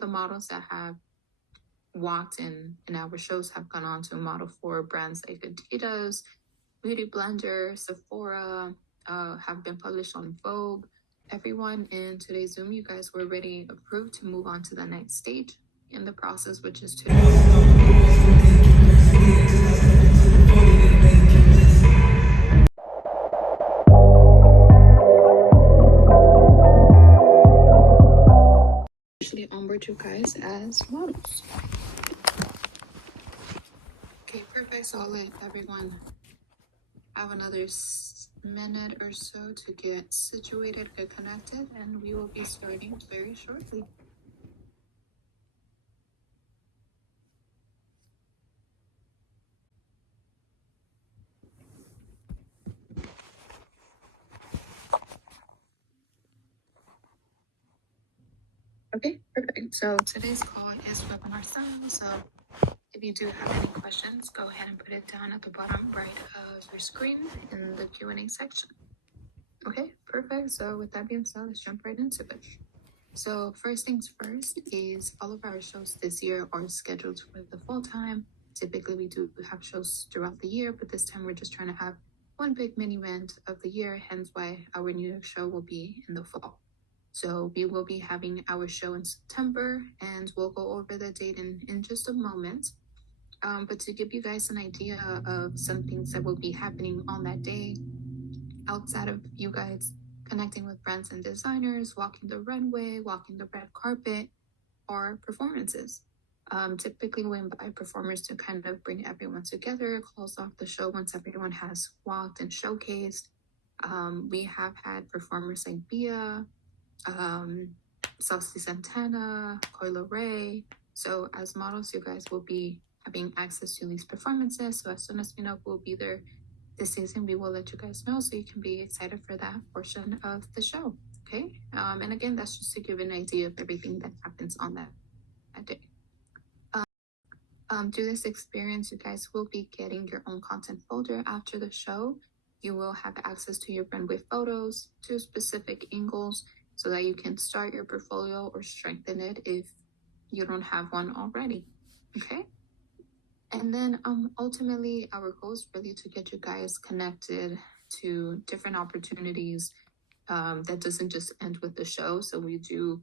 The models that have walked in our shows have gone on to model for brands like Adidas, Beauty Blender, Sephora, have been published on Vogue. Everyone in today's Zoom, you guys were already approved to move on to the next stage in the process, which is today. Actually onboard you guys as models. Okay, perfect. So I'll let everyone have another minute or so to get situated, get connected, and we will be starting very shortly. Okay, perfect. So today's call is webinar style. So if you do have any questions, go ahead and put it down at the bottom right of your screen in the Q&A section. Okay, perfect. So with that being said, let's jump right into it. So first things first is all of our shows this year are scheduled for the fall time. Typically we do have shows throughout the year, but this time we're just trying to have one big mini event of the year, hence why our New York show will be in the fall. So we will be having our show in September, and we'll go over the date in just a moment. But to give you guys an idea of some things that will be happening on that day, outside of you guys connecting with brands and designers, walking the runway, walking the red carpet, or performances. Typically, we invite performers to kind of bring everyone together, close off the show once everyone has walked and showcased. We have had performers like Bia, Saucy Santana, Coyle Ray. So as models, you guys will be having access to these performances. So as soon as we know who will be there this season, we will let you guys know so you can be excited for that portion of the show. Okay. And again, that's just to give an idea of everything that happens on that day. Through this experience, you guys will be getting your own content folder after the show. You will have access to your runway photos, to specific angles, so that you can start your portfolio or strengthen it if you don't have one already. Okay. And then ultimately our goal is really to get you guys connected to different opportunities that doesn't just end with the show. So we do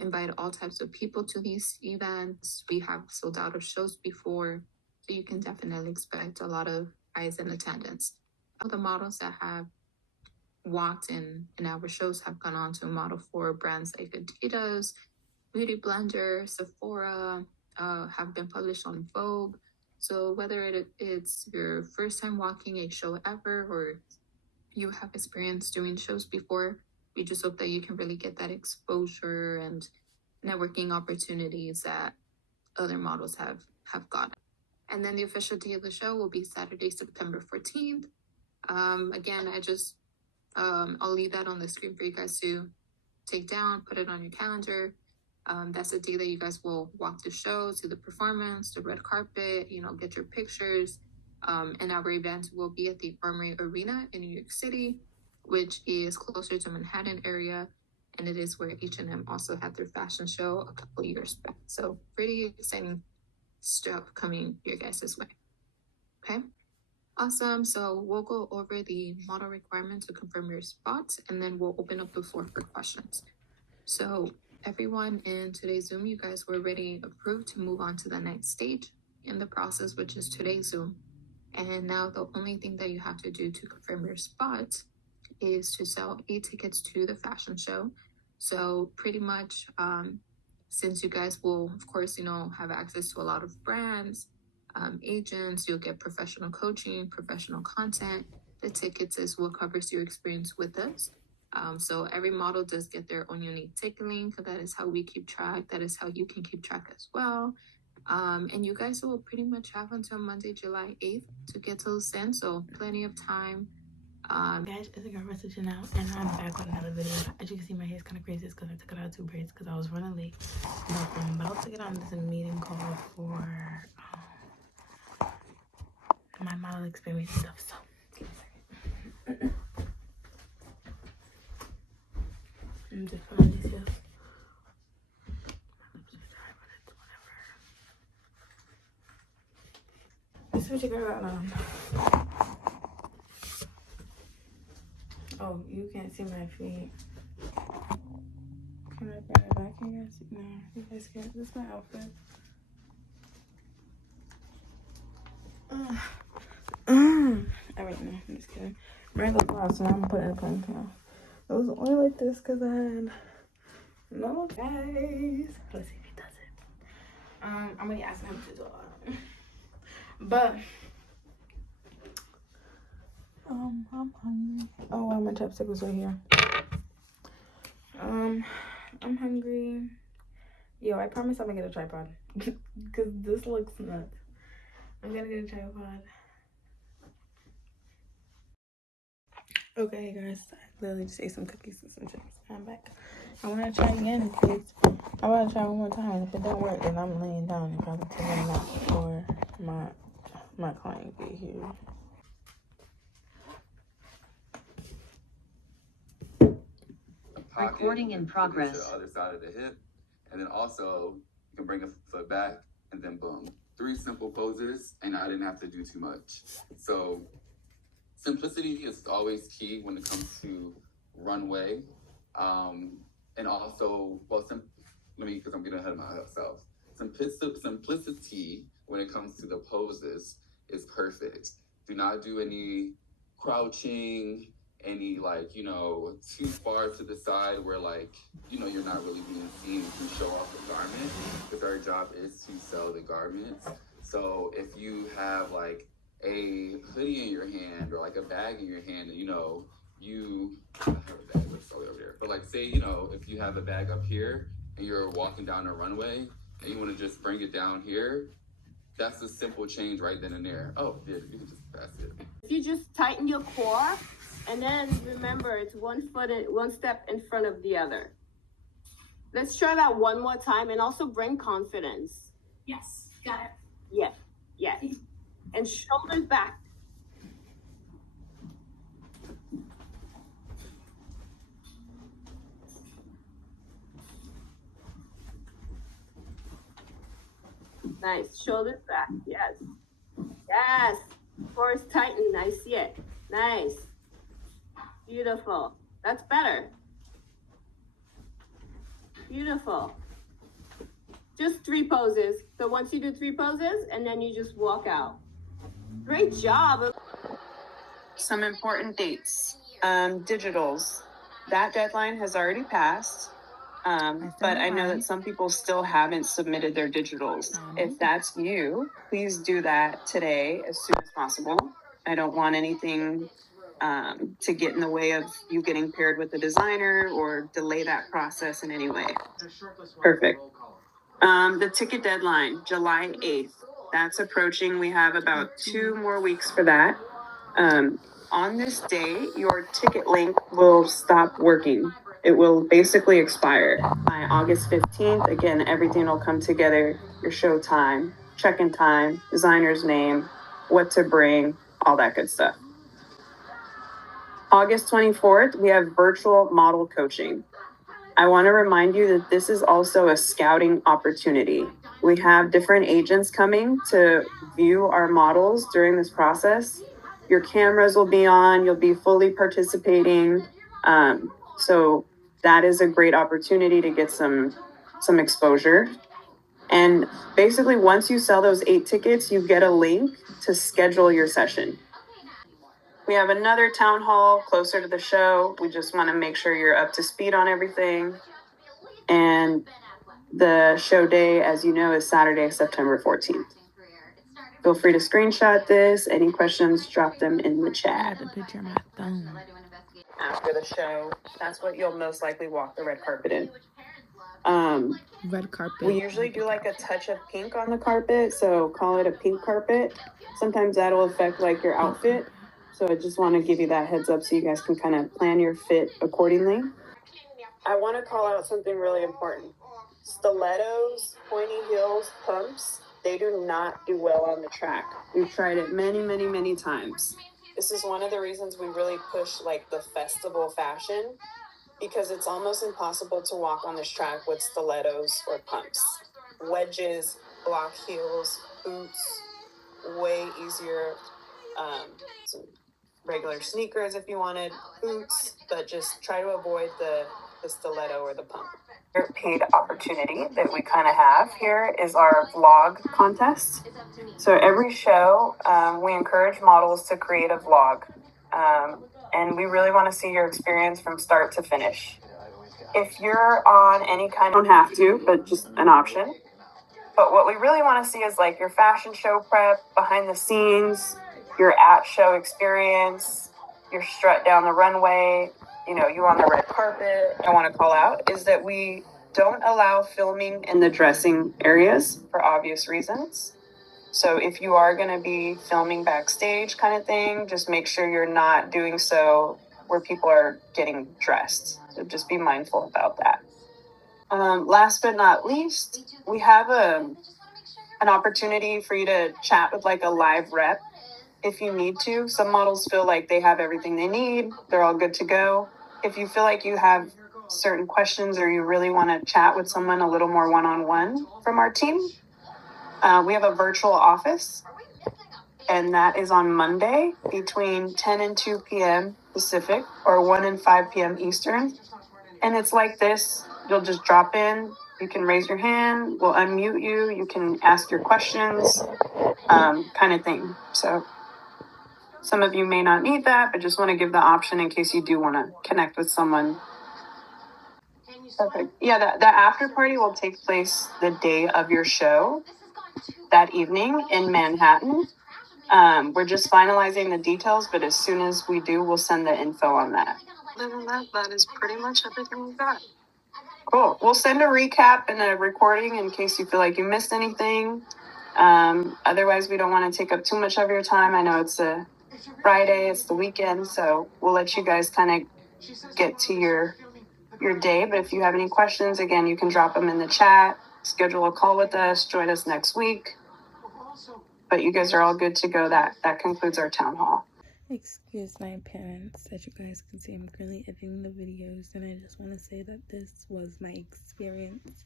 invite all types of people to these events. We have sold out of shows before, so you can definitely expect a lot of eyes in attendance. All the models that have walked in our shows have gone on to model for brands like Adidas, Beauty Blender, Sephora, have been published on Vogue. So whether it's your first time walking a show ever, or you have experience doing shows before, we just hope that you can really get that exposure and networking opportunities that other models have gotten. And then the official day of the show will be Saturday, September 14th. Again, I'll leave that on the screen for you guys to take down, put it on your calendar. That's the day that you guys will walk the show, to the performance, the red carpet, get your pictures. And our event will be at the Armory Arena in New York City, which is closer to Manhattan area. And it is where H&M also had their fashion show a couple years back. So pretty exciting stuff coming your guys' way. Okay. Awesome. So we'll go over the model requirements to confirm your spot, and then we'll open up the floor for questions. So everyone in today's Zoom, you guys were already approved to move on to the next stage in the process, which is today's Zoom. And now the only thing that you have to do to confirm your spot is to sell 8 tickets to the fashion show. So pretty much, since you guys will, of course, have access to a lot of brands, agents, you'll get professional coaching, professional content. The tickets is what covers your experience with us. So every model does get their own unique ticket link. That is how we keep track. That is how you can keep track as well. And you guys will pretty much have until Monday, July 8th to get those in. So plenty of time. Guys, it's a girl, Risa Janell, and I'm back with another video. As you can see, my hair is kind of crazy because I took it out of 2 braids because I was running late. But I'm about to get on this meeting call for my model experience stuff. So give me a second. I'm just putting this here. what you got on. Oh, you can't see my feet. Can I bring it back? Can you guys see? No, you guys can't. This is my outfit. Alright, no, I'm just kidding. Bring the blouse, so now I'm putting it in a ponytail. It was only like this because I had no guys. Let's see if he does it. I'm gonna ask him to do it. But I'm hungry. Oh, my chapstick was right here. I'm hungry. Yo, I promise I'm gonna get a tripod. Cause this looks nuts. I'm gonna get a tripod. Okay, guys, I literally just ate some cookies and some chips. I'm back. I want to try again, please. I want to try one more time. If it don't work, then I'm laying down and probably taking a nap before my client get here. Recording in progress. To the other side of the hip, and then also you can bring a foot back, and then boom. 3 simple poses, and I didn't have to do too much. So simplicity is always key when it comes to runway, and also, because I'm getting ahead of myself. Simplicity when it comes to the poses is perfect. Do not do any crouching, any too far to the side where you're not really being seen to show off the garment, because our job is to sell the garments. So if you have a hoodie in your hand or a bag in your hand, and you I have a bag that's all over there, but say if you have a bag up here and you're walking down a runway and you want to just bring it down here, that's a simple change right then and there. Oh, yeah, you can just pass it. If you just tighten your core, and then remember it's one step in front of the other. Let's try that one more time, and also bring confidence. Yes, got it. Yeah, yes. And shoulders back. Nice. Shoulders back. Yes. Yes. Core is tightened. I see it. Nice. Beautiful. That's better. Beautiful. Just 3 poses. So once you do 3 poses, and then you just walk out. Great job. Some important dates. Digitals. That deadline has already passed. But I know that some people still haven't submitted their digitals. If that's you, please do that today as soon as possible. I don't want anything to get in the way of you getting paired with the designer or delay that process in any way. Perfect. The ticket deadline, July 8th. That's approaching. We have about 2 more weeks for that. On this day, your ticket link will stop working. It will basically expire by August 15th. Again, everything will come together. Your show time, check-in time, designer's name, what to bring, all that good stuff. August 24th, we have virtual model coaching. I want to remind you that this is also a scouting opportunity. We have different agents coming to view our models during this process. Your cameras will be on, you'll be fully participating. So that is a great opportunity to get some exposure. And basically, once you sell those 8 tickets, you get a link to schedule your session. We have another town hall closer to the show. We just want to make sure you're up to speed on everything. And the show day, as you know, is Saturday, September 14th. Feel free to screenshot this. Any questions, drop them in the chat. I have a picture of my phone. After the show, that's what you'll most likely walk the red carpet in. Red carpet. We usually do a touch of pink on the carpet, so call it a pink carpet. Sometimes that'll affect your outfit. So I just want to give you that heads up so you guys can kind of plan your fit accordingly. I want to call out something really important. Stilettos, pointy heels, pumps, they do not do well on the track. We've tried it many, many, many times. This is one of the reasons we really push the festival fashion, because it's almost impossible to walk on this track with stilettos or pumps. Wedges, block heels, boots, way easier. Some regular sneakers if you wanted, boots, but just try to avoid the stiletto or the pump. Paid opportunity that we kind of have here is our vlog contest. So every show, we encourage models to create a vlog. And we really want to see your experience from start to finish. If you're on any kind of, don't have to, but just an option. But what we really want to see is like your fashion show prep, behind the scenes, your at show experience, your strut down the runway, you know, you on the red carpet. I want to call out is that we don't allow filming in the dressing areas for obvious reasons. So if you are going to be filming backstage kind of thing, just make sure you're not doing so where people are getting dressed. So just be mindful about that. Last but not least, we have an opportunity for you to chat with like a live rep if you need to. Some models feel like they have everything they need. They're all good to go. If you feel like you have certain questions or you really want to chat with someone a little more one-on-one from our team, we have a virtual office, and that is on Monday between 10 and 2 p.m. Pacific or 1 and 5 p.m. Eastern. And it's like this. You'll just drop in. You can raise your hand. We'll unmute you. You can ask your questions, kind of thing. So some of you may not need that, but just want to give the option in case you do want to connect with someone. Perfect. Yeah, the after party will take place the day of your show that evening in Manhattan. We're just finalizing the details, but as soon as we do, we'll send the info on that. Other than that, that is pretty much everything we've got. Cool. We'll send a recap and a recording in case you feel like you missed anything. Otherwise, we don't want to take up too much of your time. I know it's a Friday, it's the weekend, so we'll let you guys kind of get to your day. But if you have any questions, again, you can drop them in the chat, schedule a call with us, join us next week. But you guys are all good to go. That concludes our town hall. Excuse my appearance. As you guys can see, I'm currently editing the videos, and I just want to say that this was my experience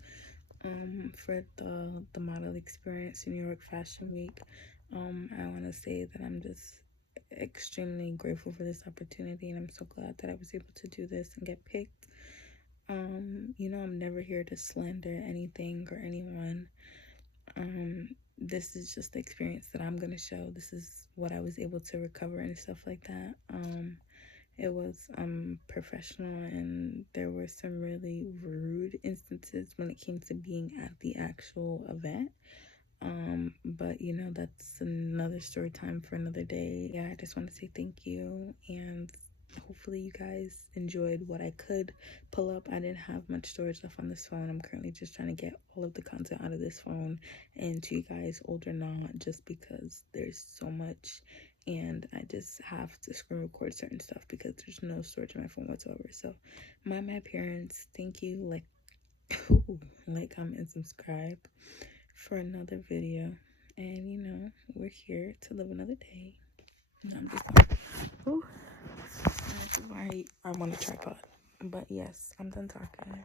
for the model experience in New York Fashion Week. I want to say that I'm just extremely grateful for this opportunity, and I'm so glad that I was able to do this and get picked. You know, I'm never here to slander anything or anyone. This is just the experience that I'm gonna show. This is what I was able to recover and stuff like that. It was professional, and there were some really rude instances when it came to being at the actual event. But you know, that's another story time for another day. Yeah, I just want to say thank you, and hopefully you guys enjoyed what I could pull up. I didn't have much storage left on this phone. I'm currently just trying to get all of the content out of this phone and to you guys, old or not, just because there's so much, and I just have to screen record certain stuff because there's no storage on my phone whatsoever. So my appearance, thank you, like comment and subscribe for another video, and you know, we're here to live another day. No, I'm just this is why I want a tripod. But yes, I'm done talking.